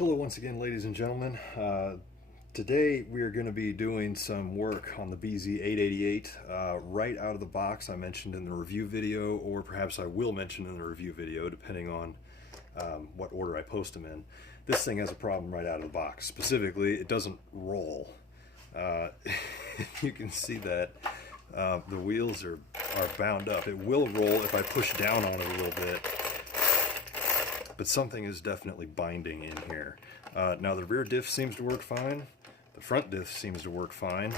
Hello once again, ladies and gentlemen. Today we are going to be doing some work on the BZ-888 right out of the box. I mentioned in the review video, or perhaps I will mention in the review video, depending on what order I post them in. This thing has a problem right out of the box. Specifically, it doesn't roll. You can see that the wheels are bound up. It will roll if I push down on it a little bit, but something is definitely binding in here. Now the rear diff seems to work fine. The front diff seems to work fine.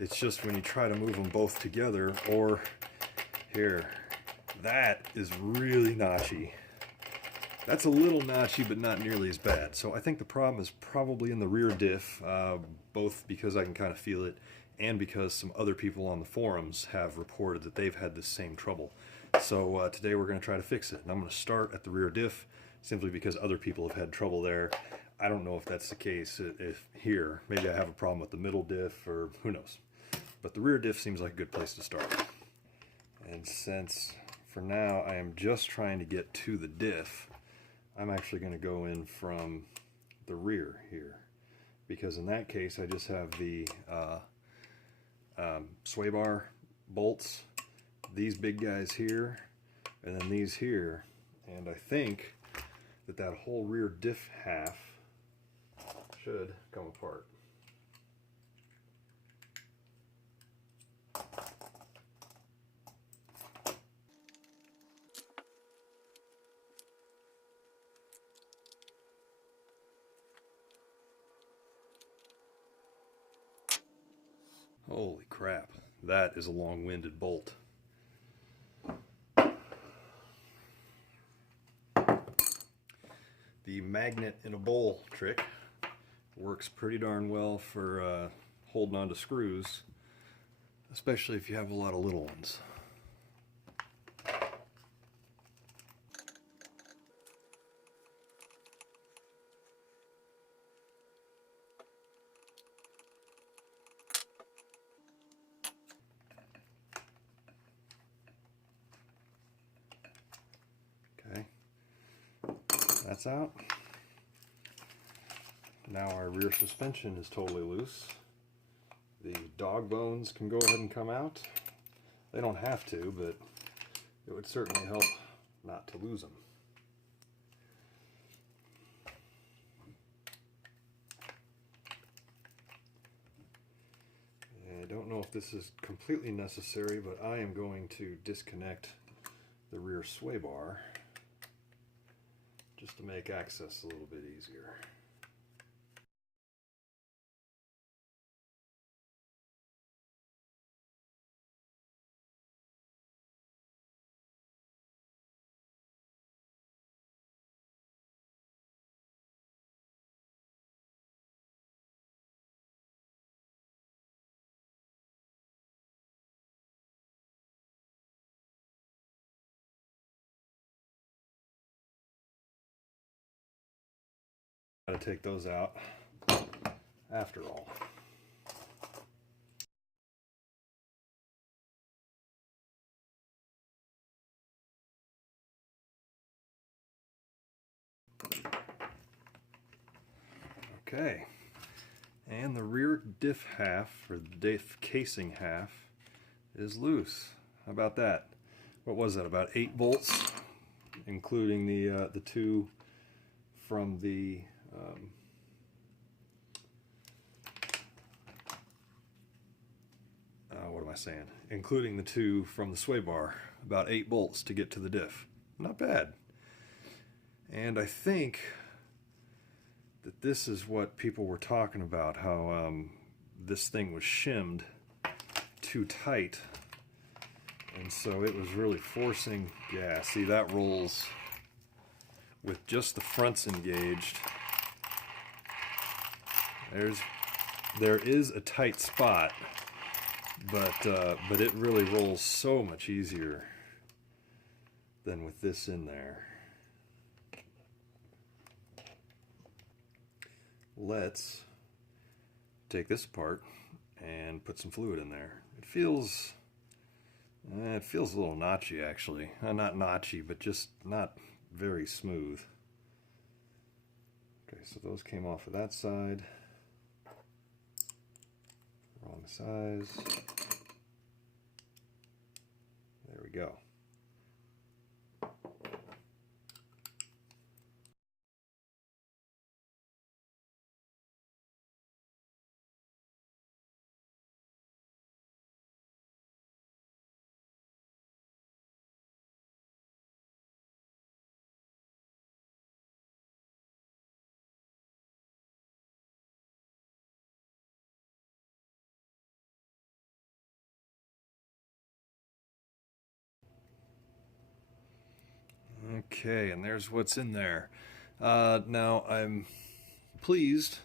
It's just when you try to move them both together, or here, that is really notchy. That's a little notchy, but not nearly as bad. So I think the problem is probably in the rear diff, both because I can kind of feel it and because some other people on the forums have reported that they've had this same trouble. So today we're going to try to fix it. And I'm going to start at the rear diff simply because other people have had trouble there. I don't know if that's the case if here. Maybe I have a problem with the middle diff, or who knows. But the rear diff seems like a good place to start. And since for now I am just trying to get to the diff, I'm actually going to go in from the rear here, because in that case I just have the sway bar bolts, these big guys here, and then these here, and I think that whole rear diff half should come apart. Holy crap, that is a long-winded bolt. The magnet in a bowl trick works pretty darn well for holding on to screws, especially if you have a lot of little ones. Okay, that's out. Now our rear suspension is totally loose. The dog bones can go ahead and come out. They don't have to, but it would certainly help not to lose them. I don't know if this is completely necessary, but I am going to disconnect the rear sway bar just to make access a little bit easier. Got to take those out after all. Okay, and the rear diff half, or the diff casing half, is loose. How about that? What was that, about 8 bolts, including the two from the what am I saying? Including the two from the sway bar, about 8 bolts to get to the diff. Not bad. And I think that this is what people were talking about, how this thing was shimmed too tight, and so it was really forcing. Yeah, see, that rolls with just the fronts engaged. There is a tight spot, but it really rolls so much easier than with this in there. Let's take this apart and put some fluid in there. It feels a little notchy, actually. Not notchy, but just not very smooth. Okay, so those came off of that side. Wrong size. There we go. Okay, and there's what's in there. Now, I'm pleased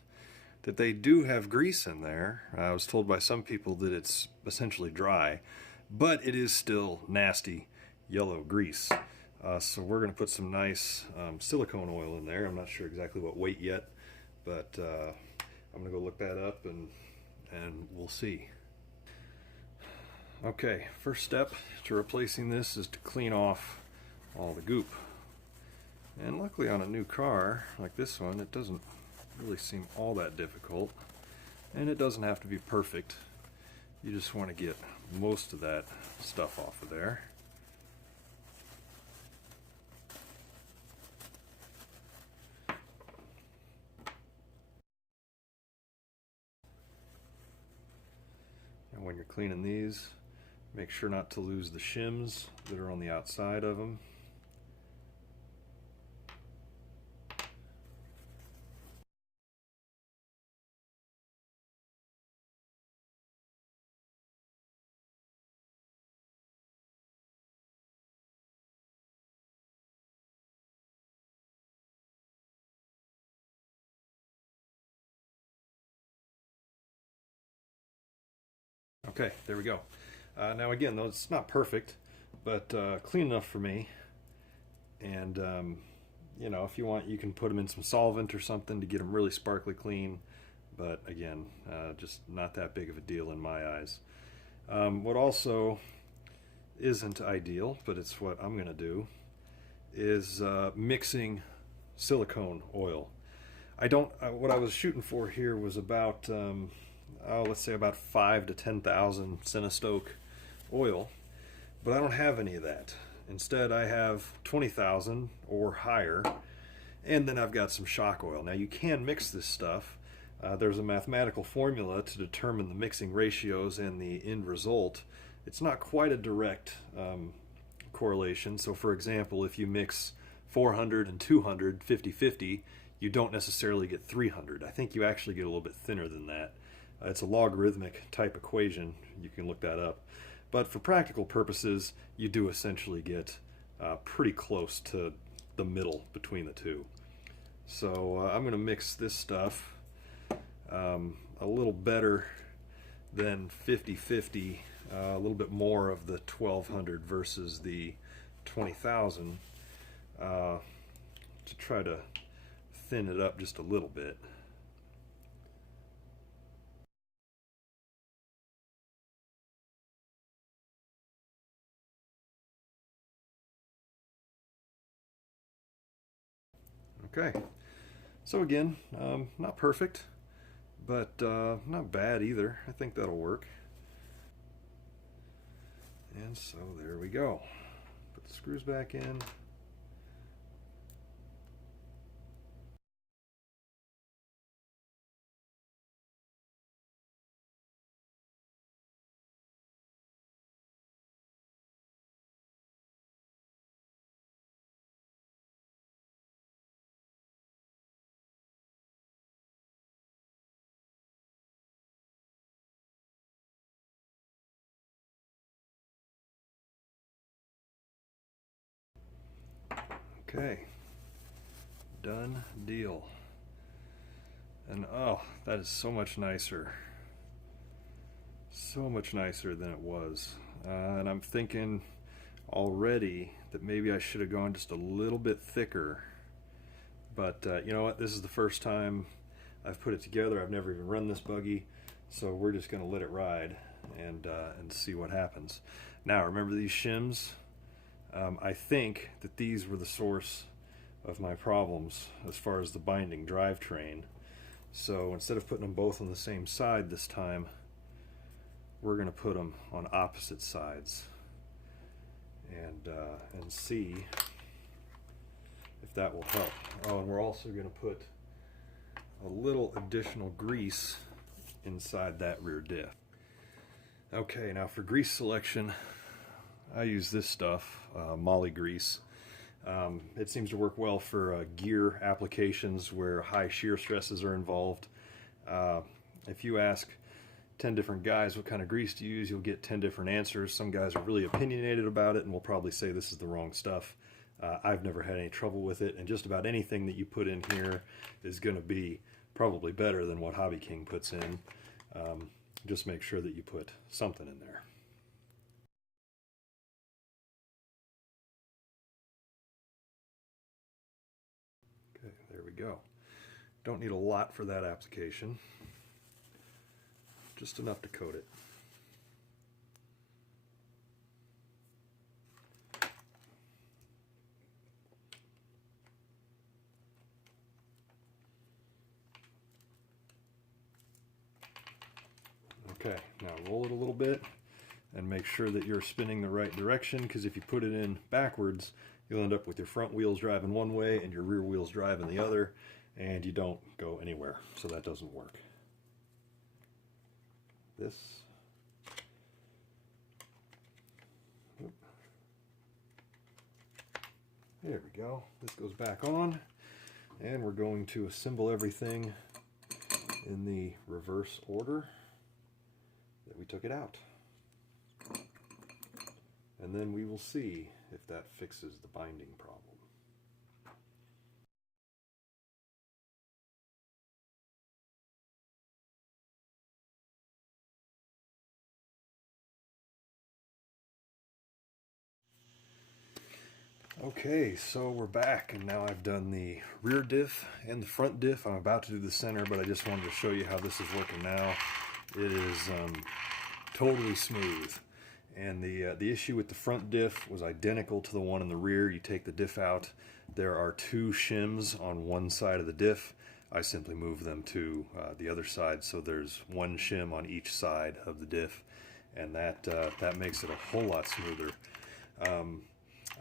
that they do have grease in there. I was told by some people that it's essentially dry, but it is still nasty yellow grease. So we're going to put some nice silicone oil in there. I'm not sure exactly what weight yet, but I'm going to go look that up and we'll see. Okay, first step to replacing this is to clean off all the goop. And luckily on a new car like this one, it doesn't really seem all that difficult. And it doesn't have to be perfect. You just want to get most of that stuff off of there. And when you're cleaning these, make sure not to lose the shims that are on the outside of them. Okay, there we go. Now again, though it's not perfect, but clean enough for me. And you know, if you want, you can put them in some solvent or something to get them really sparkly clean. But again, just not that big of a deal in my eyes. What also isn't ideal, but it's what I'm going to do, is mixing silicone oil. I don't. What I was shooting for here was about, let's say about 5 to 10,000 Centistoke oil, but I don't have any of that. Instead, I have 20,000 or higher, and then I've got some shock oil. Now you can mix this stuff. There's a mathematical formula to determine the mixing ratios and the end result. It's not quite a direct correlation. So for example, if you mix 400 and 200 50-50, you don't necessarily get 300. I think you actually get a little bit thinner than that. It's a logarithmic type equation. You can look that up. But for practical purposes, you do essentially get pretty close to the middle between the two. So I'm going to mix this stuff a little better than 50-50, a little bit more of the 1200 versus the 20,000 to try to thin it up just a little bit. Okay, so again, not perfect, but not bad either. I think that'll work. And so there we go. Put the screws back in. Okay, done deal. And oh, that is so much nicer. So much nicer than it was. And I'm thinking already that maybe I should have gone just a little bit thicker. But you know what? This is the first time I've put it together. I've never even run this buggy. So we're just going to let it ride and see what happens. Now, remember these shims? I think that these were the source of my problems as far as the binding drivetrain. So instead of putting them both on the same side this time, we're going to put them on opposite sides and see if that will help. Oh, and we're also going to put a little additional grease inside that rear diff. Okay, now for grease selection, I use this stuff, Molly grease. It seems to work well for gear applications where high shear stresses are involved. If you ask 10 different guys what kind of grease to use, you'll get 10 different answers. Some guys are really opinionated about it and will probably say this is the wrong stuff. I've never had any trouble with it, and just about anything that you put in here is going to be probably better than what Hobbyking puts in. Just make sure that you put something in there. Okay, there we go. Don't need a lot for that application. Just enough to coat it. Okay, now roll it a little bit and make sure that you're spinning the right direction, because if you put it in backwards, you'll end up with your front wheels driving one way and your rear wheels driving the other, and you don't go anywhere, so that doesn't work. This. There we go. This goes back on, and we're going to assemble everything in the reverse order that we took it out. And then we will see if that fixes the binding problem. Okay, so we're back, and now I've done the rear diff and the front diff. I'm about to do the center, but I just wanted to show you how this is working now. It is totally smooth, and the issue with the front diff was identical to the one in the rear. You take the diff out, there are two shims on one side of the diff. I simply move them to the other side, so there's one shim on each side of the diff, and that makes it a whole lot smoother.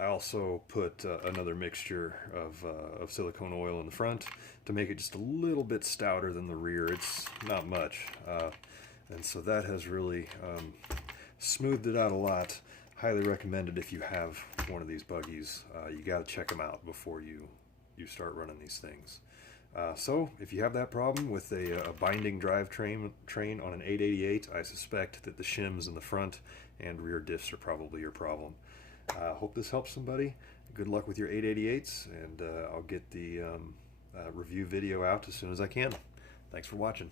I also put another mixture of silicone oil in the front to make it just a little bit stouter than the rear. It's not much, and so that has really smoothed it out a lot. Highly recommended if you have one of these buggies. You got to check them out before you start running these things. So if you have that problem with a binding drivetrain on an 888, I suspect that the shims in the front and rear diffs are probably your problem. Hope this helps somebody. Good luck with your 888s, and I'll get the review video out as soon as I can. Thanks for watching.